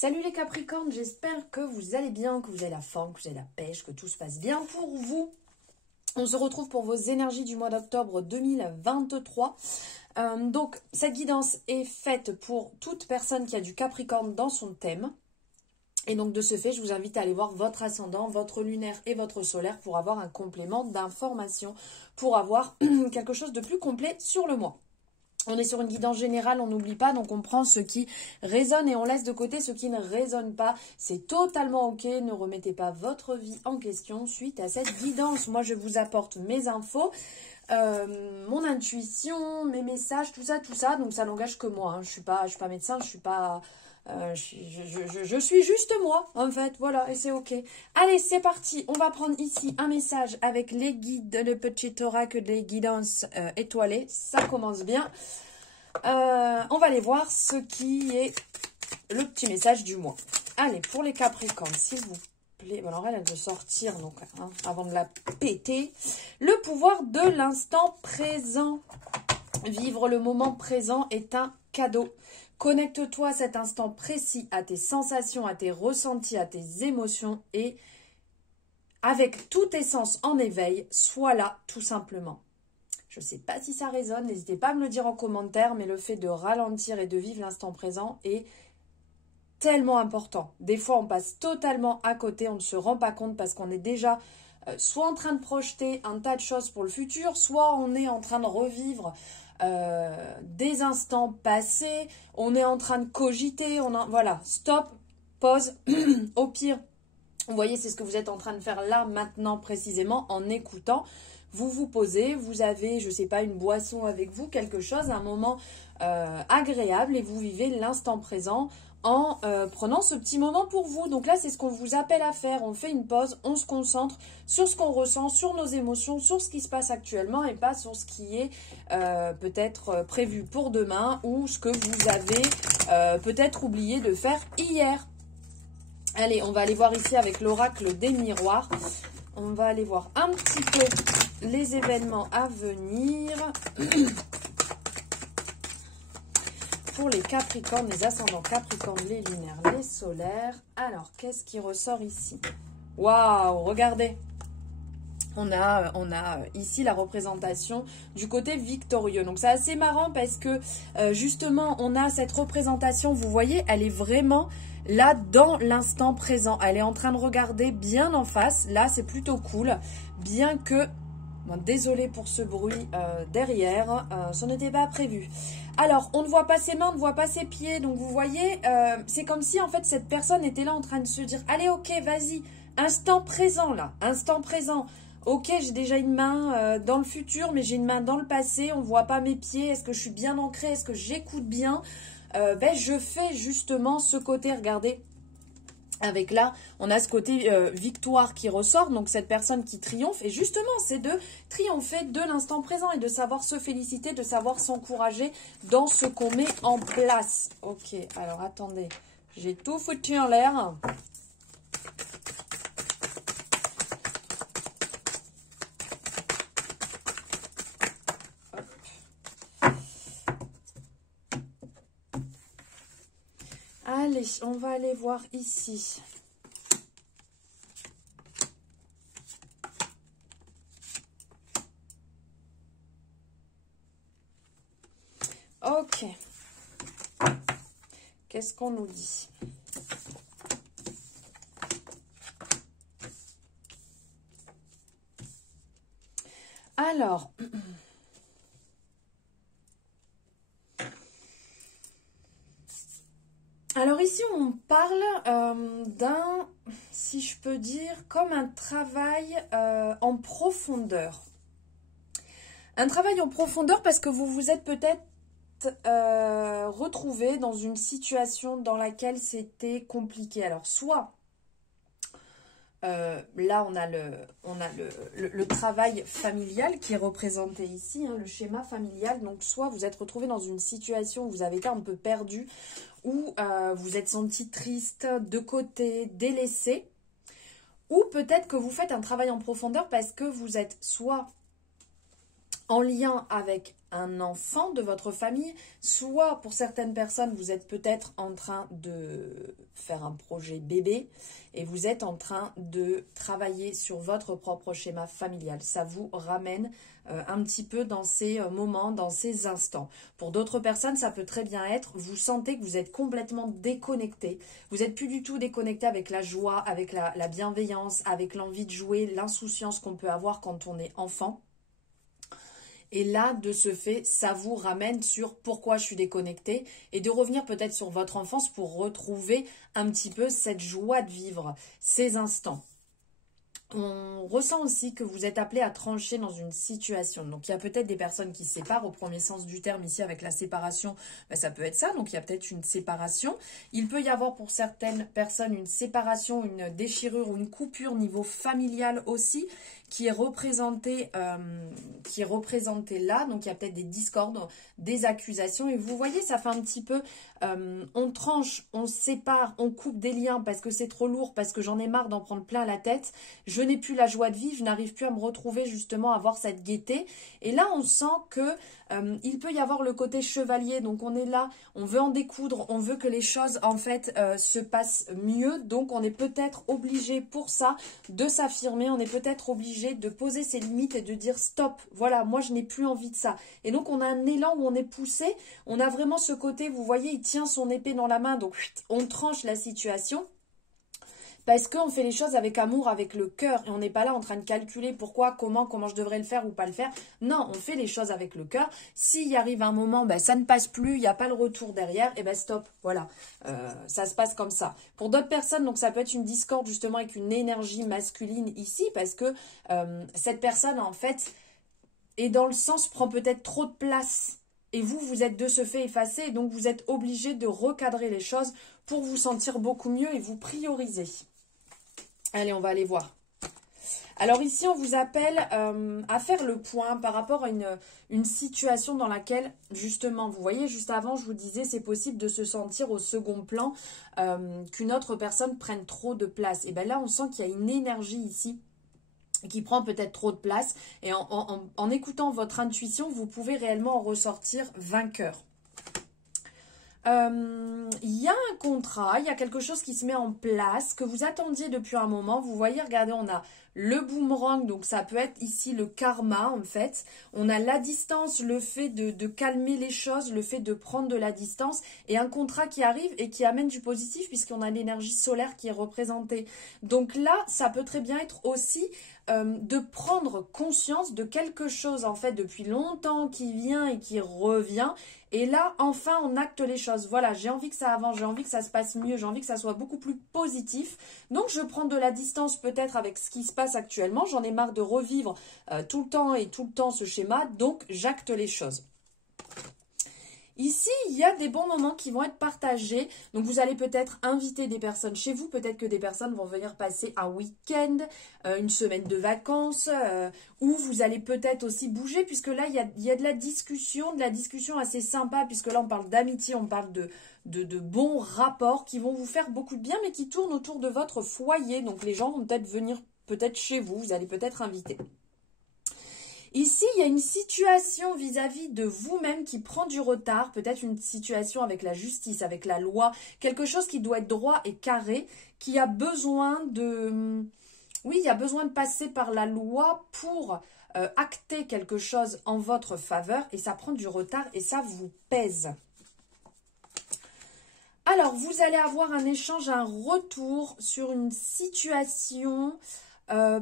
Salut les Capricornes, j'espère que vous allez bien, que vous avez la forme, que vous avez la pêche, que tout se passe bien pour vous. On se retrouve pour vos énergies du mois d'octobre 2023. Donc, cette guidance est faite pour toute personne qui a du Capricorne dans son thème. Et donc, de ce fait, je vous invite à aller voir votre ascendant, votre lunaire et votre solaire pour avoir un complément d'information, pour avoir quelque chose de plus complet sur le mois. On est sur une guidance générale, on n'oublie pas, donc on prend ce qui résonne et on laisse de côté ce qui ne résonne pas. C'est totalement ok, ne remettez pas votre vie en question suite à cette guidance. Moi, je vous apporte mes infos, mon intuition, mes messages, tout ça. Donc ça n'engage que moi, hein. Je suis pas médecin, je suis pas... je suis juste moi, en fait, voilà, et c'est ok. Allez, c'est parti, on va prendre ici un message avec les guides, le petit oracle des guidances étoilées, ça commence bien. On va aller voir ce qui est le petit message du mois. Allez, pour les Capricornes, s'il vous plaît, alors elle veut sortir, donc, hein, avant de la péter, le pouvoir de l'instant présent. Vivre le moment présent est un cadeau. Connecte-toi à cet instant précis, à tes sensations, à tes ressentis, à tes émotions et avec tous tes sens en éveil, sois là tout simplement. Je ne sais pas si ça résonne, n'hésitez pas à me le dire en commentaire, mais le fait de ralentir et de vivre l'instant présent est tellement important. Des fois, on passe totalement à côté, on ne se rend pas compte parce qu'on est déjà soit en train de projeter un tas de choses pour le futur, soit on est en train de revivre des instants passés, on est en train de cogiter, voilà, stop, pause, au pire, vous voyez, c'est ce que vous êtes en train de faire là, maintenant, précisément, en écoutant. Vous vous posez, vous avez, je sais pas, une boisson avec vous, quelque chose, un moment agréable et vous vivez l'instant présent en prenant ce petit moment pour vous. Donc là, c'est ce qu'on vous appelle à faire. On fait une pause, on se concentre sur ce qu'on ressent, sur nos émotions, sur ce qui se passe actuellement et pas sur ce qui est peut-être prévu pour demain ou ce que vous avez peut-être oublié de faire hier. Allez, on va aller voir ici avec l'oracle des miroirs. On va aller voir un petit peu les événements à venir. Pour les Capricornes, les ascendants Capricornes, les lunaires, les solaires. Alors, qu'est-ce qui ressort ici? Waouh, regardez. On a ici la représentation du côté victorieux. Donc, c'est assez marrant parce que, justement, on a cette représentation, vous voyez, elle est vraiment là dans l'instant présent. Elle est en train de regarder bien en face. Là, c'est plutôt cool. Bien que... Bon, désolée pour ce bruit derrière, ça n'était pas prévu. Alors, on ne voit pas ses mains, on ne voit pas ses pieds. Donc, vous voyez, c'est comme si, en fait, cette personne était là en train de se dire « Allez, ok, vas-y, instant présent, là, instant présent. Ok, j'ai déjà une main dans le futur, mais j'ai une main dans le passé. On ne voit pas mes pieds. Est-ce que je suis bien ancrée? Est-ce que j'écoute bien je fais justement ce côté, regardez. Avec là, on a ce côté victoire qui ressort, donc cette personne qui triomphe. Et justement, c'est de triompher de l'instant présent et de savoir se féliciter, de savoir s'encourager dans ce qu'on met en place. Ok, alors attendez, j'ai tout foutu en l'air. Allez, on va aller voir ici. Ok. Qu'est-ce qu'on nous dit? Alors... Alors ici, on parle d'un, si je peux dire, comme un travail en profondeur. Un travail en profondeur parce que vous vous êtes peut-être retrouvé dans une situation dans laquelle c'était compliqué. Alors soit, là on a le travail familial qui est représenté ici, hein, le schéma familial. Donc soit vous êtes retrouvé dans une situation où vous avez été un peu perdu, où vous êtes senti triste, de côté, délaissé, ou peut-être que vous faites un travail en profondeur parce que vous êtes soit en lien avec un enfant de votre famille, soit pour certaines personnes, vous êtes peut-être en train de faire un projet bébé et vous êtes en train de travailler sur votre propre schéma familial. Ça vous ramène un petit peu dans ces moments, dans ces instants. Pour d'autres personnes, ça peut très bien être, vous sentez que vous êtes complètement déconnecté. Vous n'êtes plus du tout déconnecté avec la joie, avec la bienveillance, avec l'envie de jouer, l'insouciance qu'on peut avoir quand on est enfant. Et là, de ce fait, ça vous ramène sur pourquoi je suis déconnectée et de revenir peut-être sur votre enfance pour retrouver un petit peu cette joie de vivre ces instants. On ressent aussi que vous êtes appelé à trancher dans une situation. Donc, il y a peut-être des personnes qui se séparent au premier sens du terme. Ici, avec la séparation, ben, ça peut être ça. Donc, il y a peut-être une séparation. Il peut y avoir pour certaines personnes une séparation, une déchirure ou une coupure niveau familial aussi qui est représentée là. Donc, il y a peut-être des discordes, des accusations. Et vous voyez, ça fait un petit peu... on tranche, on sépare, on coupe des liens parce que c'est trop lourd, parce que j'en ai marre d'en prendre plein la tête. Je n'ai plus la joie de vivre, je n'arrive plus à me retrouver justement, à avoir cette gaieté. Et là, on sent que il peut y avoir le côté chevalier. Donc, on est là, on veut en découdre, on veut que les choses, en fait, se passent mieux. Donc, on est peut-être obligé pour ça de s'affirmer. On est peut-être obligé de poser ses limites et de dire stop. Voilà, moi, je n'ai plus envie de ça. Et donc, on a un élan où on est poussé. On a vraiment ce côté, vous voyez, il tient son épée dans la main. Donc, on tranche la situation. Parce qu'on fait les choses avec amour, avec le cœur. Et on n'est pas là en train de calculer pourquoi, comment je devrais le faire ou pas le faire. Non, on fait les choses avec le cœur. S'il y arrive un moment, ben, ça ne passe plus, il n'y a pas le retour derrière, et ben stop. Voilà, ça se passe comme ça. Pour d'autres personnes, donc ça peut être une discorde justement avec une énergie masculine ici. Parce que cette personne, en fait, est dans le sens, prend peut-être trop de place. Et vous, vous êtes de ce fait effacé. Et donc, vous êtes obligé de recadrer les choses pour vous sentir beaucoup mieux et vous prioriser. Allez, on va aller voir. Alors ici, on vous appelle à faire le point par rapport à une situation dans laquelle, justement, vous voyez, juste avant, je vous disais, c'est possible de se sentir au second plan, qu'une autre personne prenne trop de place. Et bien là, on sent qu'il y a une énergie ici qui prend peut-être trop de place. Et en écoutant votre intuition, vous pouvez réellement en ressortir vainqueur. Il y a un contrat, il y a quelque chose qui se met en place, que vous attendiez depuis un moment. Vous voyez, regardez, on a le boomerang, donc ça peut être ici le karma en fait. On a la distance, le fait de calmer les choses, le fait de prendre de la distance et un contrat qui arrive et qui amène du positif puisqu'on a l'énergie solaire qui est représentée. Donc là, ça peut très bien être aussi de prendre conscience de quelque chose en fait depuis longtemps qui vient et qui revient. Et là, enfin, on acte les choses. Voilà, j'ai envie que ça avance, j'ai envie que ça se passe mieux, j'ai envie que ça soit beaucoup plus positif. Donc, je prends de la distance peut-être avec ce qui se passe actuellement. J'en ai marre de revivre tout le temps ce schéma. Donc, j'acte les choses. Ici, il y a des bons moments qui vont être partagés. Donc, vous allez peut-être inviter des personnes chez vous. Peut-être que des personnes vont venir passer un week-end, une semaine de vacances. Ou vous allez peut-être aussi bouger. Puisque là, il y a de la discussion assez sympa. Puisque là, on parle d'amitié, on parle de bons rapports qui vont vous faire beaucoup de bien. Mais qui tournent autour de votre foyer. Donc, les gens vont peut-être venir chez vous. Vous allez peut-être inviter. Ici, il y a une situation vis-à-vis de vous-même qui prend du retard, peut-être une situation avec la justice, avec la loi, quelque chose qui doit être droit et carré, qui a besoin de... Oui, il y a besoin de passer par la loi pour acter quelque chose en votre faveur et ça prend du retard et ça vous pèse. Alors, vous allez avoir un échange, un retour sur une situation...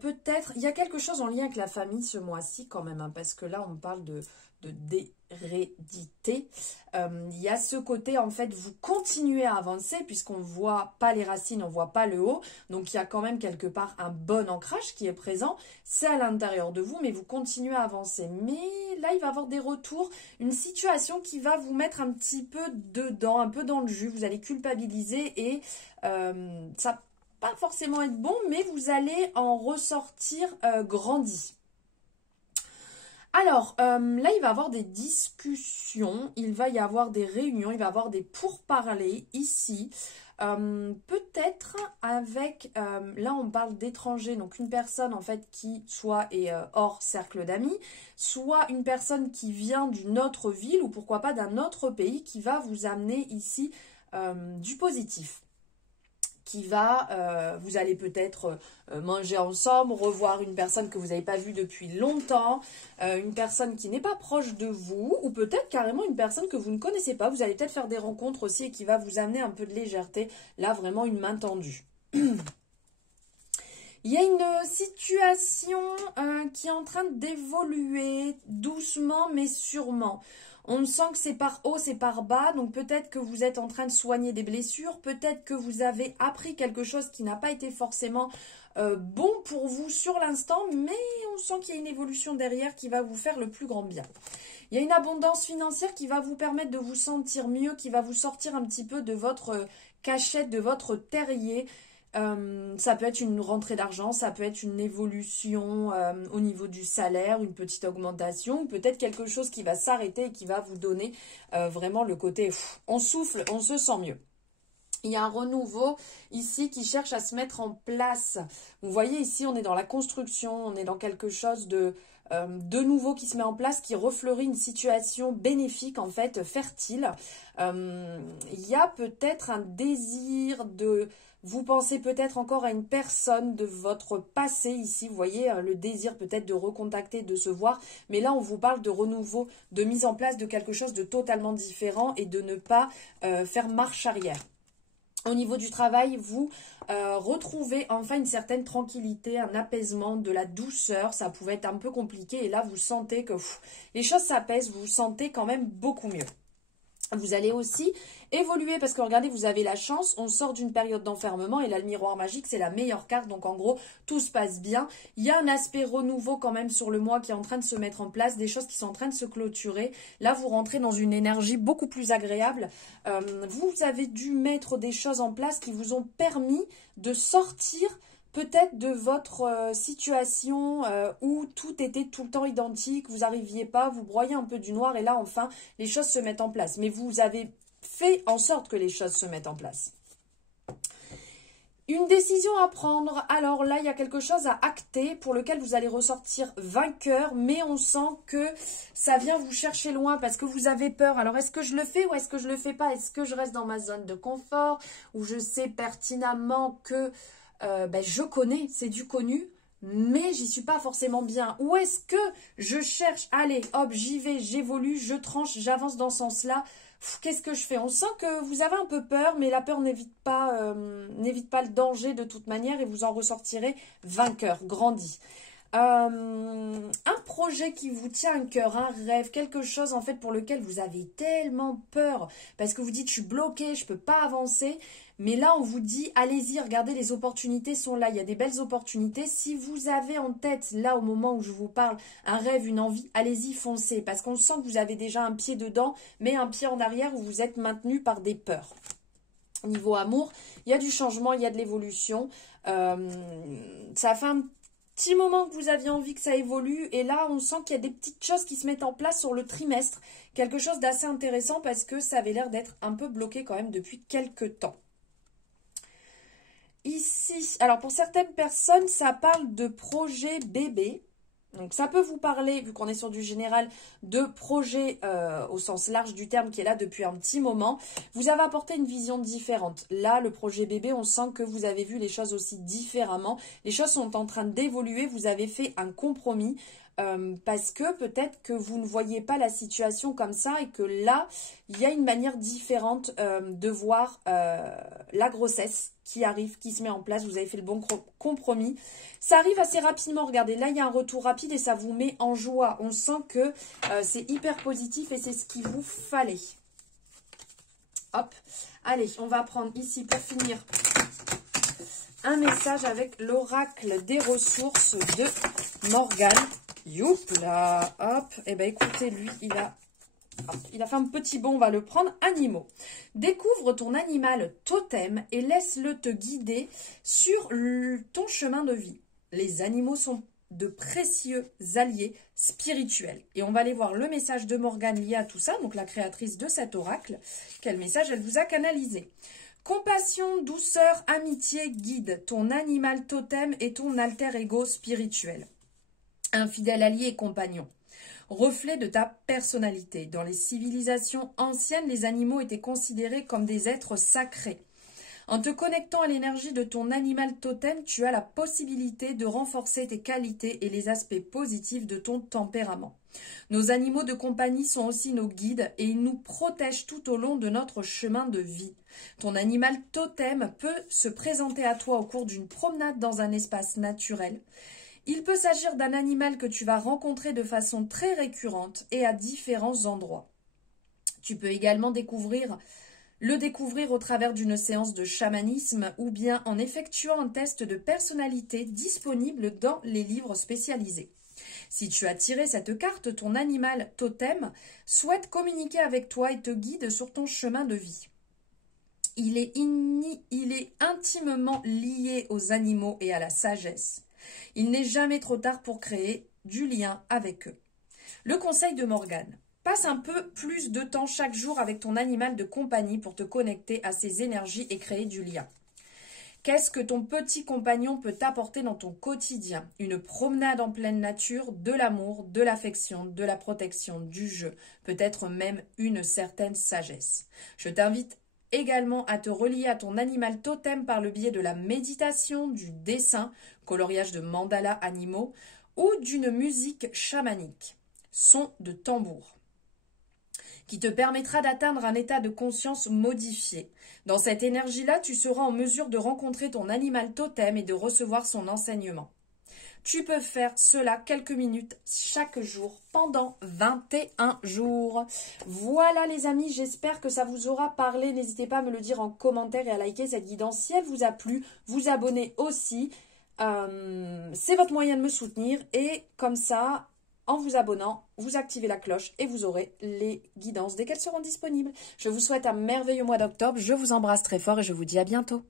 peut-être, il y a quelque chose en lien avec la famille ce mois-ci quand même, hein, parce que là on parle de d'hérédité. Il y a ce côté en fait, vous continuez à avancer puisqu'on ne voit pas les racines, on ne voit pas le haut. Donc il y a quand même quelque part un bon ancrage qui est présent. C'est à l'intérieur de vous, mais vous continuez à avancer. Mais là, il va y avoir des retours, une situation qui va vous mettre un petit peu dedans, un peu dans le jus. Vous allez culpabiliser et ça pas forcément être bon, mais vous allez en ressortir grandi. Alors, là, il va y avoir des discussions, il va y avoir des réunions, il va y avoir des pourparlers ici. Peut-être avec, là on parle d'étrangers, donc une personne en fait qui soit est hors cercle d'amis, soit une personne qui vient d'une autre ville ou pourquoi pas d'un autre pays qui va vous amener ici du positif. Vous allez peut-être manger ensemble, revoir une personne que vous n'avez pas vue depuis longtemps, une personne qui n'est pas proche de vous, ou peut-être carrément une personne que vous ne connaissez pas. Vous allez peut-être faire des rencontres aussi et qui va vous amener un peu de légèreté. Là, vraiment une main tendue. Il y a une situation qui est en train d'évoluer doucement mais sûrement. On sent que c'est par haut, c'est par bas, donc peut-être que vous êtes en train de soigner des blessures, peut-être que vous avez appris quelque chose qui n'a pas été forcément bon pour vous sur l'instant, mais on sent qu'il y a une évolution derrière qui va vous faire le plus grand bien. Il y a une abondance financière qui va vous permettre de vous sentir mieux, qui va vous sortir un petit peu de votre cachette, de votre terrier. Ça peut être une rentrée d'argent, ça peut être une évolution au niveau du salaire, une petite augmentation, peut-être quelque chose qui va s'arrêter et qui va vous donner vraiment le côté on souffle, on se sent mieux. Il y a un renouveau ici qui cherche à se mettre en place. Vous voyez ici, on est dans la construction, on est dans quelque chose de nouveau qui se met en place, qui refleurit une situation bénéfique, en fait, fertile. Il y a peut-être un désir de... Vous pensez peut-être encore à une personne de votre passé ici, vous voyez, le désir peut-être de recontacter, de se voir. Mais là, on vous parle de renouveau, de mise en place de quelque chose de totalement différent et de ne pas faire marche arrière. Au niveau du travail, vous retrouvez enfin une certaine tranquillité, un apaisement, de la douceur. Ça pouvait être un peu compliqué et là, vous sentez que les choses s'apaisent, vous vous sentez quand même beaucoup mieux. Vous allez aussi évoluer parce que regardez, vous avez la chance, on sort d'une période d'enfermement et là, le miroir magique, c'est la meilleure carte. Donc en gros, tout se passe bien. Il y a un aspect renouveau quand même sur le mois qui est en train de se mettre en place, des choses qui sont en train de se clôturer. Là, vous rentrez dans une énergie beaucoup plus agréable. Vous avez dû mettre des choses en place qui vous ont permis de sortir peut-être de votre situation où tout était tout le temps identique, vous n'arriviez pas, vous broyez un peu du noir et là enfin les choses se mettent en place. Mais vous avez fait en sorte que les choses se mettent en place. Une décision à prendre, alors là il y a quelque chose à acter pour lequel vous allez ressortir vainqueur, mais on sent que ça vient vous chercher loin parce que vous avez peur. Alors est-ce que je le fais ou est-ce que je le fais pas? Est-ce que je reste dans ma zone de confort où je sais pertinemment que je connais, c'est du connu, mais j'y suis pas forcément bien. Ou est-ce que je cherche, allez, hop, j'y vais, j'évolue, je tranche, j'avance dans ce sens-là. Qu'est-ce que je fais? On sent que vous avez un peu peur, mais la peur n'évite pas le danger de toute manière et vous en ressortirez vainqueur, grandi. Un projet qui vous tient à cœur, un rêve, quelque chose en fait pour lequel vous avez tellement peur parce que vous dites je suis bloqué, je peux pas avancer. Mais là, on vous dit, allez-y, regardez, les opportunités sont là. Il y a des belles opportunités. Si vous avez en tête, là, au moment où je vous parle, un rêve, une envie, allez-y, foncez. Parce qu'on sent que vous avez déjà un pied dedans, mais un pied en arrière où vous êtes maintenu par des peurs. Niveau amour, il y a du changement, il y a de l'évolution. Ça fait un petit moment que vous aviez envie que ça évolue. Et là, on sent qu'il y a des petites choses qui se mettent en place sur le trimestre. Quelque chose d'assez intéressant parce que ça avait l'air d'être un peu bloqué quand même depuis quelques temps. Ici, alors pour certaines personnes, ça parle de projet bébé. Donc ça peut vous parler, vu qu'on est sur du général, de projet au sens large du terme qui est là depuis un petit moment. Vous avez apporté une vision différente. Là, le projet bébé, on sent que vous avez vu les choses aussi différemment. Les choses sont en train d'évoluer. Vous avez fait un compromis. Parce que peut-être que vous ne voyez pas la situation comme ça et que là, il y a une manière différente de voir la grossesse qui arrive, qui se met en place. Vous avez fait le bon compromis. Ça arrive assez rapidement. Regardez, là, il y a un retour rapide et ça vous met en joie. On sent que c'est hyper positif et c'est ce qu'il vous fallait. Hop. Allez, on va prendre ici pour finir un message avec l'oracle des ressources de Morgane. Youpla, hop, et ben écoutez, lui, il a fait un petit bond, on va le prendre. Animaux. Découvre ton animal totem et laisse-le te guider sur ton chemin de vie. Les animaux sont de précieux alliés spirituels. Et on va aller voir le message de Morgane lié à tout ça, donc la créatrice de cet oracle. Quel message elle vous a canalisé? Compassion, douceur, amitié, guide, ton animal totem et ton alter ego spirituel. Un fidèle allié et compagnon. Reflet de ta personnalité. Dans les civilisations anciennes, les animaux étaient considérés comme des êtres sacrés. En te connectant à l'énergie de ton animal totem, tu as la possibilité de renforcer tes qualités et les aspects positifs de ton tempérament. Nos animaux de compagnie sont aussi nos guides et ils nous protègent tout au long de notre chemin de vie. Ton animal totem peut se présenter à toi au cours d'une promenade dans un espace naturel. Il peut s'agir d'un animal que tu vas rencontrer de façon très récurrente et à différents endroits. Tu peux également le découvrir au travers d'une séance de chamanisme ou bien en effectuant un test de personnalité disponible dans les livres spécialisés. Si tu as tiré cette carte, ton animal totem souhaite communiquer avec toi et te guide sur ton chemin de vie. Il est intimement lié aux animaux et à la sagesse. Il n'est jamais trop tard pour créer du lien avec eux. Le conseil de Morgane. Passe un peu plus de temps chaque jour avec ton animal de compagnie pour te connecter à ses énergies et créer du lien. Qu'est-ce que ton petit compagnon peut t'apporter dans ton quotidien? Une promenade en pleine nature, de l'amour, de l'affection, de la protection, du jeu, peut-être même une certaine sagesse. Je t'invite également à te relier à ton animal totem par le biais de la méditation, du dessin, coloriage de mandalas animaux ou d'une musique chamanique, son de tambour, qui te permettra d'atteindre un état de conscience modifié. Dans cette énergie-là, tu seras en mesure de rencontrer ton animal totem et de recevoir son enseignement. Tu peux faire cela quelques minutes chaque jour pendant 21 jours. Voilà les amis, j'espère que ça vous aura parlé. N'hésitez pas à me le dire en commentaire et à liker cette guidance si elle vous a plu. Vous abonnez aussi. C'est votre moyen de me soutenir et comme ça, en vous abonnant, vous activez la cloche et vous aurez les guidances dès qu'elles seront disponibles. Je vous souhaite un merveilleux mois d'octobre. Je vous embrasse très fort et je vous dis à bientôt.